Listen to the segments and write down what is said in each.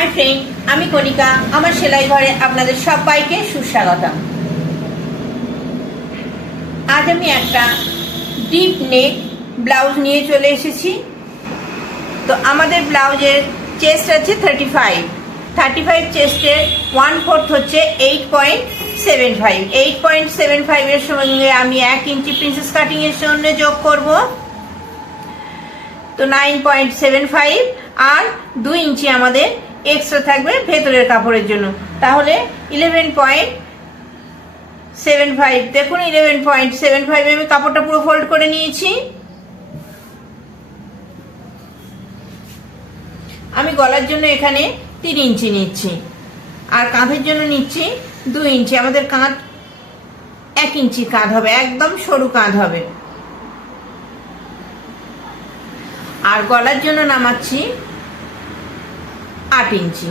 Hi friend, আমি কণিকা। আমার সেলাই ঘরে আপনাদের সবাইকে সুস্বাগতম। আজ আমি একটা ডিপ নেক ব্লাউজ নিয়ে চলে এসেছি। তো আমাদের ব্লাউজের চেস্ট আছে 35 চেস্টের 1/4 হচ্ছে 8.75। 8.75 এর সঙ্গে আমি 1 ইঞ্চি প্রিন্সেস কাটিং এর জন্য যোগ করব, তো 9.75, আর 2 ইঞ্চি আমাদের এক্সট্রা থাকবে ভেতরের কাপড়ের জন্য, তাহলে 11.75। দেখুন 11.75 আমি কাপড়টা পুরো ফোল্ড করে নিয়েছি। আমি গলার জন্য এখানে 3 ইঞ্চি নিচ্ছি, আর কাঁধের জন্য নিচ্ছি 2 ইঞ্চি। আমাদের কাঁধ 1 ইঞ্চি কাঁধ হবে, একদম সরু কাঁধ হবে। আর গলার জন্য নামাচ্ছি 8 ইঞ্চি।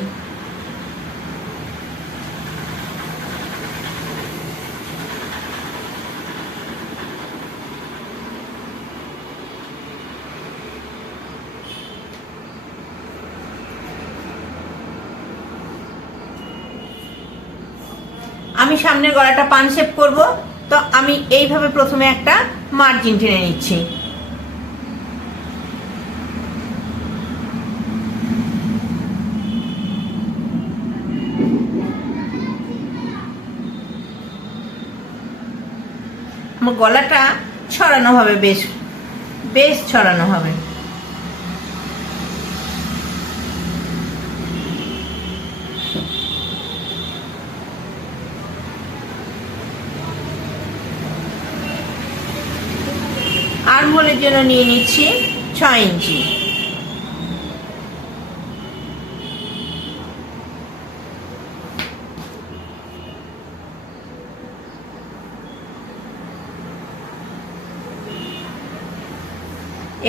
আমি সামনের গলাটা পান শেপ করব, তো আমি এইভাবে প্রথমে একটা মার্জিন টেনে নিচ্ছি। আমার গলাটা ছড়ানো হবে, বেশ ছড়ানো হবে। আর্মহোলের জন্য নিয়ে নিচ্ছি 6 ইঞ্চি।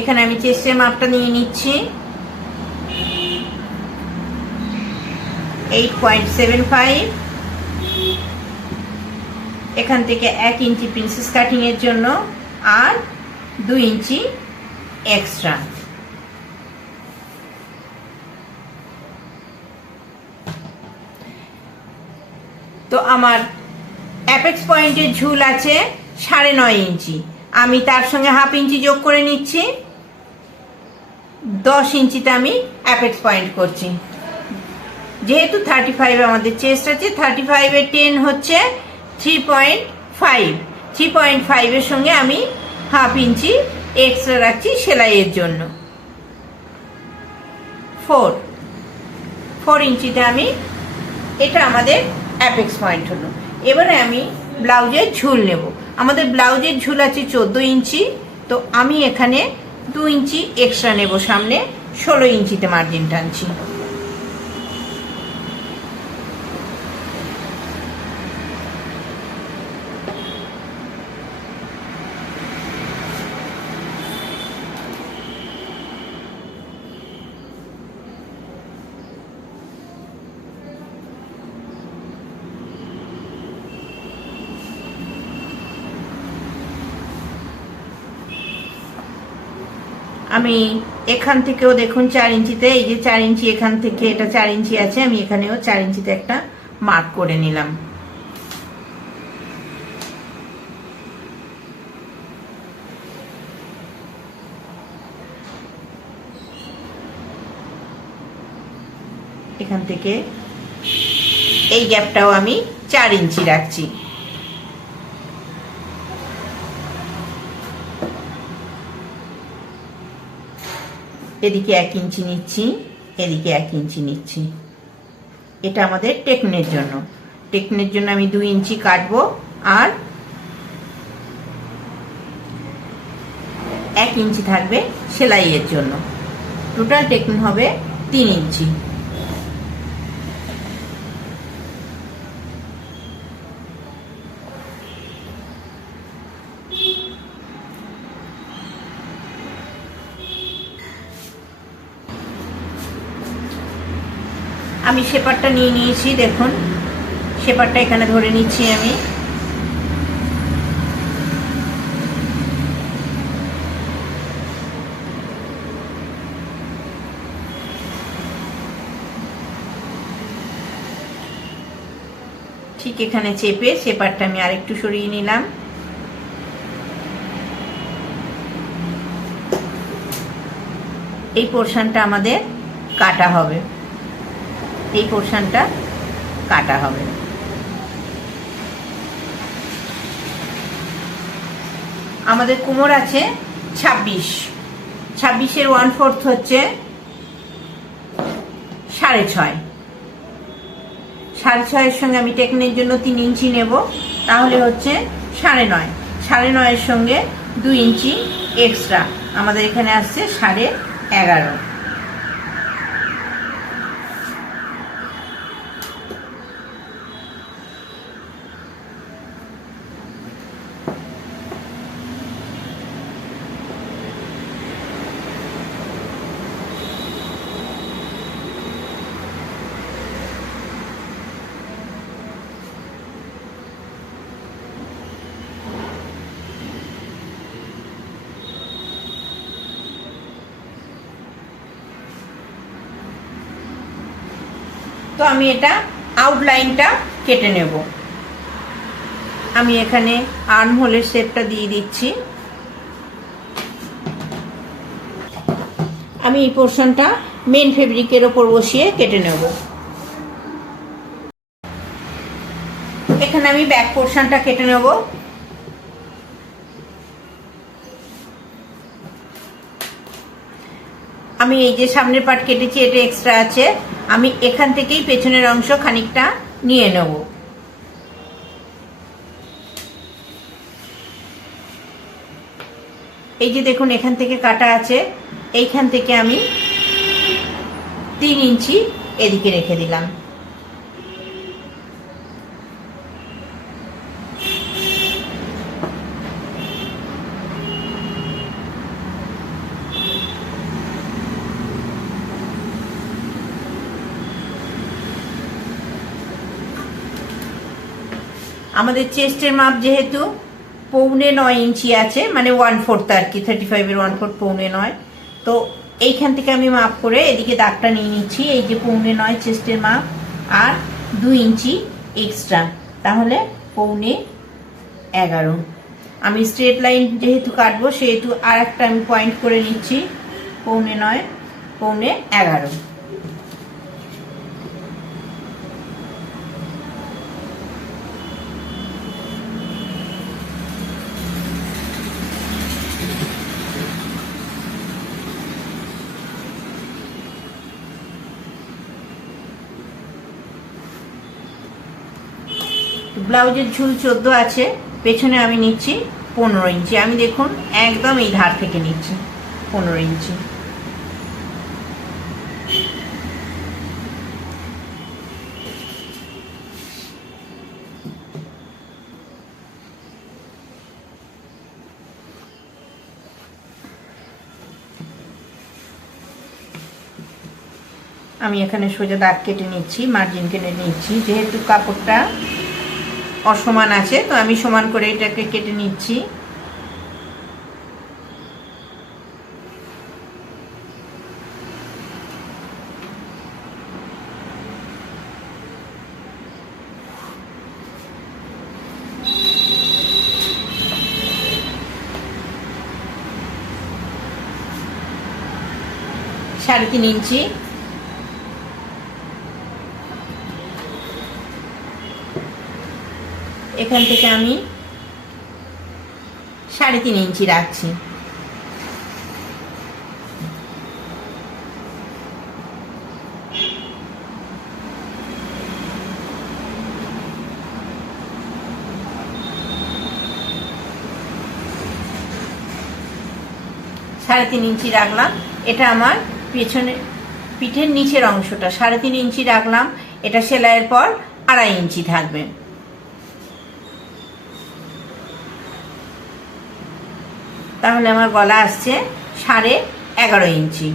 এখানে আমি চেস্টের মাপটা নিয়ে নিচ্ছি 8.75। এখান থেকে 1 ইঞ্চি প্রিন্সেস কাটিং এর জন্য আর 2 ইঞ্চি এক্সট্রা। তো আমার অ্যাপেক্স পয়েন্টের ঝুল আছে 9.5 ইঞ্চি। আমি তার সঙ্গে 1/2 ইঞ্চি যোগ করে নিচ্ছি। 10 ইঞ্চিতে আমি অ্যাপেক্স পয়েন্ট করছি। যেহেতু 35 আমাদের চেস্ট আছে, 35 এর 10 হচ্ছে 3.5। 3.5 এর সঙ্গে আমি 1/2 ইঞ্চি এক্সট্রা রাখছি সেলাইয়ের জন্য। 4 ইঞ্চিতে আমি, এটা আমাদের অ্যাপেক্স পয়েন্ট হলো। এবারে আমি ব্লাউজের ঝুল নেব। আমাদের ব্লাউজের ঝুল আছে 14 ইঞ্চি, তো আমি এখানে 2 ইঞ্চি এক্সট্রা নেব, সামনে 16 ইঞ্চিতে মার্জিন টানছি। আমি এখান থেকেও দেখুন 4 ইঞ্চিতে, এই যে 4 ইঞ্চি এখান থেকে, এটা 4 ইঞ্চি আছে, আমি এখানেও 4 ইঞ্চিতে একটা মার্ক করে নিলাম। এখান থেকে এই গ্যাপটাও আমি 4 ইঞ্চি রাখছি। এদিকে 1 ইঞ্চি নিচ্ছি, এদিকে 1 ইঞ্চি নিচ্ছি। এটা আমাদের টেকনের জন্য। টেকনের জন্য আমি 2 ইঞ্চি কাটবো, আর 1 ইঞ্চি থাকবে সেলাইয়ের জন্য। টোটাল টেকন হবে 3 ইঞ্চি। আমি শেপারটা নিয়ে নিয়েছি, দেখুন শেপারটা এখানে ধরে নিচ্ছি আমি। ঠিক এখানে চেপে সে পাটটা আমি আরেকটু সরিয়ে নিলাম। এই পোর্শনটা আমাদের কাটা হবে, এই পোর্শনটা কাটা হবে। আমাদের কোমর আছে 26, 26-এর 1/4 হচ্ছে 6.5, 6.5-এর সঙ্গে আমি টেকনের জন্য 3 ইঞ্চি নেব, তাহলে হচ্ছে 9.5, 9.5-এর সঙ্গে 2 ইঞ্চি এক্সট্রা, আমাদের এখানে আসছে 11.5। তো আমি এটা আউটলাইনটা কেটে নেব। আমি এখানে আর্মহোলের শেপটা দিয়ে দিচ্ছি। আমি এই পোর্শনটা মেন ফেব্রিকের ওপর বসিয়ে কেটে নেব। এখানে আমি ব্যাক পোর্শনটা কেটে নেব। আমি এই যে সামনের পার্ট কেটেছি, এটা এক্সট্রা আছে, আমি এখান থেকেই পেছনের অংশ খানিকটা নিয়ে নেব। এই যে দেখুন এখান থেকে কাটা আছে, এইখান থেকে আমি 3 ইঞ্চি এদিকে রেখে দিলাম। আমাদের চেস্টের মাপ যেহেতু 9.25 ইঞ্চি আছে, মানে 1/4 আর কি, 35-এর 1/4 9.25, তো এইখান থেকে আমি মাপ করে এদিকে দাগটা নিয়ে নিচ্ছি। এই যে 9.25 চেস্টের মাপ আর 2 ইঞ্চি এক্সট্রা, তাহলে 11.5। আমি স্ট্রেট লাইন যেহেতু কাটবো সেহেতু আর একটা আমি পয়েন্ট করে নিচ্ছি, 9.25, 11.5। ব্লাউজের ঝুল 14 আছে, পেছনে আমি নিচ্ছি 15 ইঞ্চি। আমি দেখুন একদম এই ধার থেকে নিচ্ছি 15 ইঞ্চি। আমি এখানে সোজা দাগ কেটে নিচ্ছি, মার্জিন কেটে নিচ্ছি, যেহেতু কাপড়টা অসমান আছে তো আমি সমান করে এটাকে কেটে নিচ্ছি। সাড়ে 3 ইঞ্চি, এখান থেকে আমি 3.5 ইঞ্চি রাখছি। সাড়ে 3 ইঞ্চি রাখলাম। এটা আমার পেছনে পিঠের নিচের অংশটা 3.5 ইঞ্চি রাখলাম। এটা সেলাইয়ের পর 2.5 ইঞ্চি থাকবে। তাহলে আমার গলা আসছে 11.5 ইঞ্চি।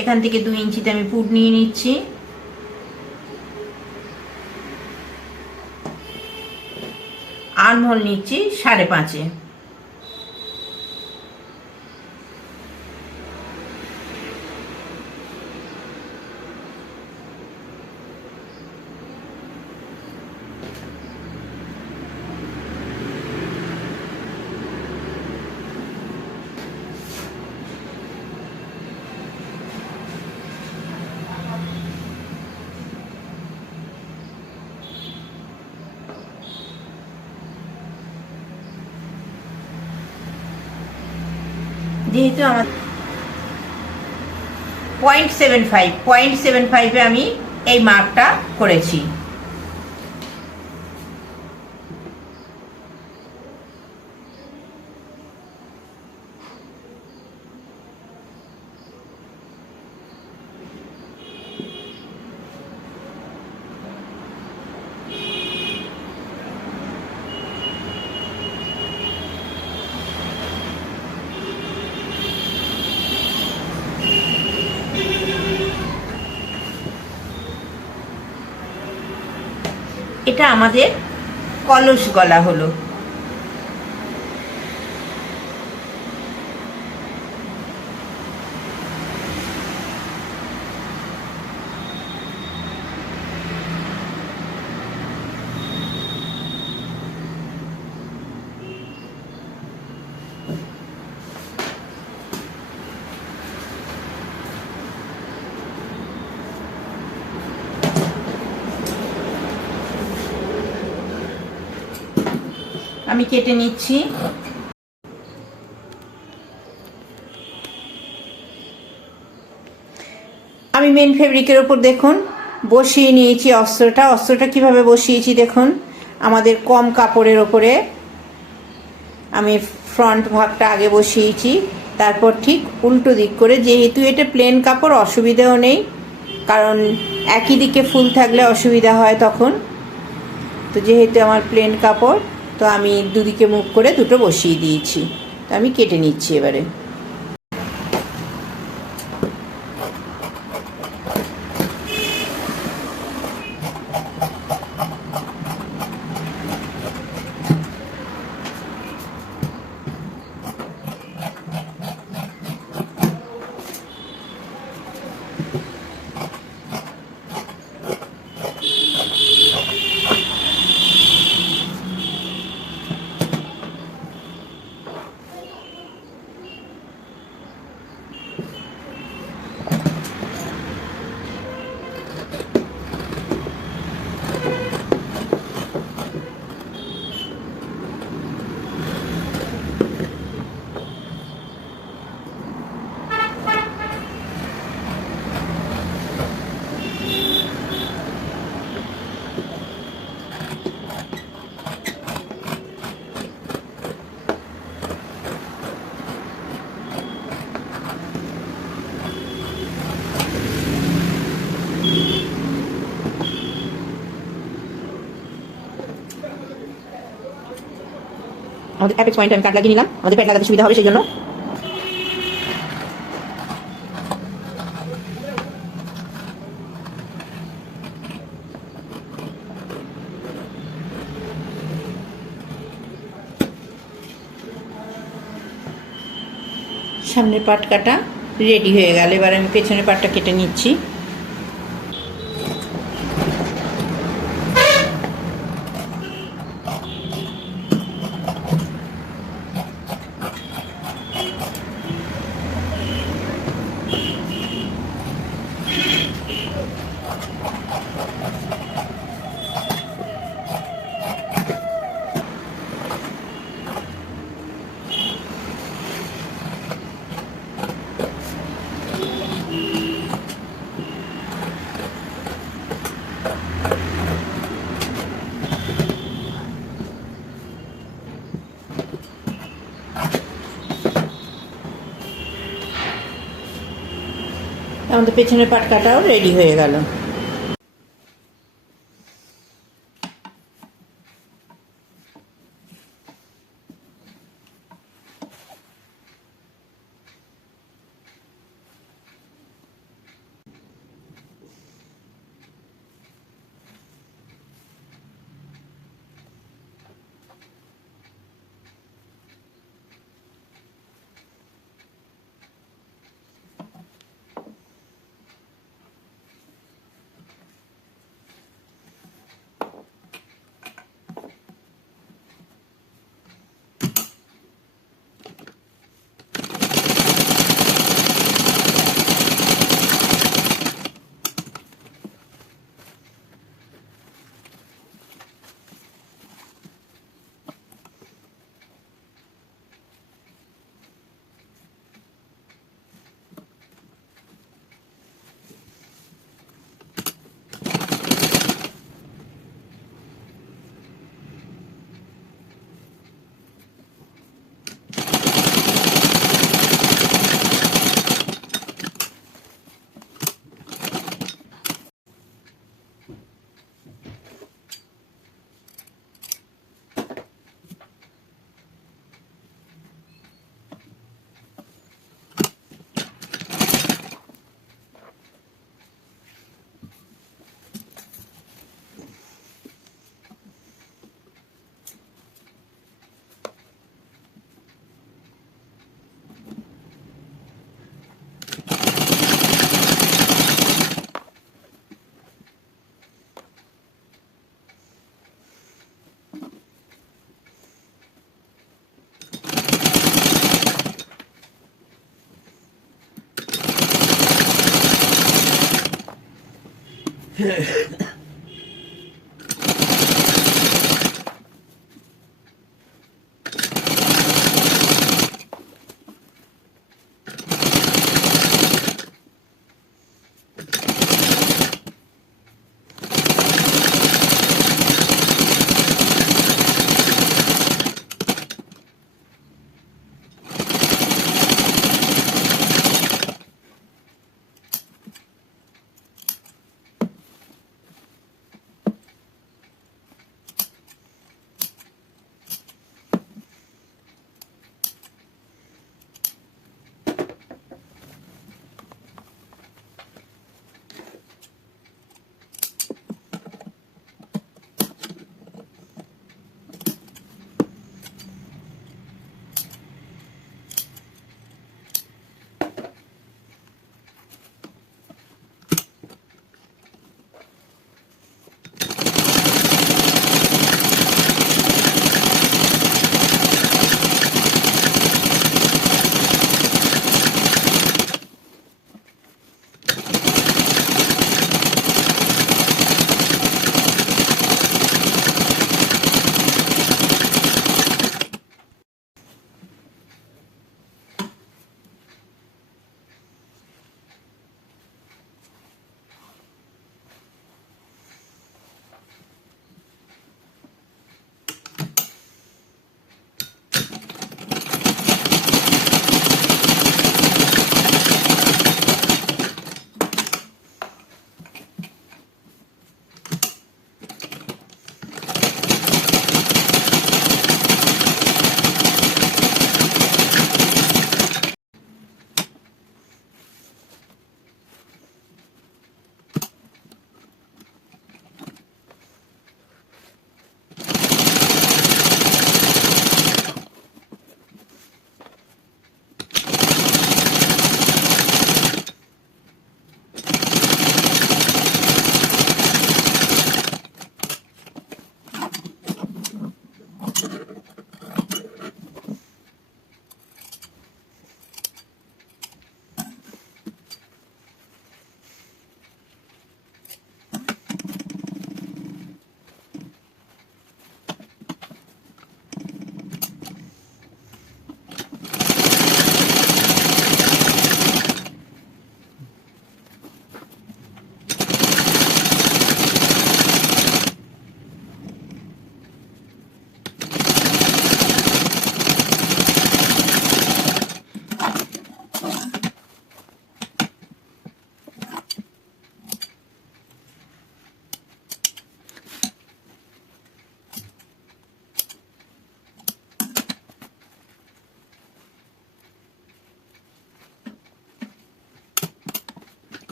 এখান থেকে 2 ইঞ্চিতে আমি পুট নিয়ে নিচ্ছি। আর্মহোল নিচ্ছি 5.5। যেহেতু আমার 0.75 আমি এই মার্কটা করেছি। এটা আমাদের কলস গলা হলো। আমি কেটে নিচ্ছি। আমি মেন ফেব্রিকের ওপর দেখুন বসিয়ে নিয়েছি অস্ত্রটা কিভাবে বসিয়েছি দেখুন। আমাদের কম কাপড়ের ওপরে আমি ফ্রন্ট ভাগটা আগে বসিয়েছি, তারপর ঠিক উল্টো দিক করে, যেহেতু এটা প্লেন কাপড় অসুবিধাও নেই, কারণ একই দিকে ফুল থাকলে অসুবিধা হয় তখন। তো যেহেতু আমার প্লেন কাপড়, তো আমি দুদিকে মুখ করে দুটো বসিয়ে দিয়েছি। তো আমি কেটে নিচ্ছি এবারে। আমাদের অ্যাপেক্স পয়েন্ট আমি কাট লাগিয়ে নিলাম, আমাদের প্যাড লাগাতে সুবিধা হবে সেই জন্য। সামনের পাট কাটা রেডি হয়ে গেল। এবার আমি পেছনের পাটটা কেটে নিচ্ছি। আমাদের পেছনের পাট কাটাও রেডি হয়ে গেল।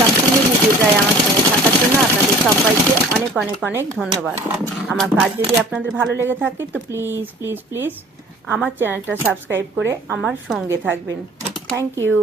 সম্পূর্ণ ভিডিওটায় আমার সঙ্গে থাকার জন্য আপনাদের সবাইকে অনেক অনেক অনেক ধন্যবাদ। আমার কাজ যদি আপনাদের ভালো লেগে থাকে তো প্লিজ প্লিজ প্লিজ আমার চ্যানেলটা সাবস্ক্রাইব করে আমার সঙ্গে থাকবেন। Thank you.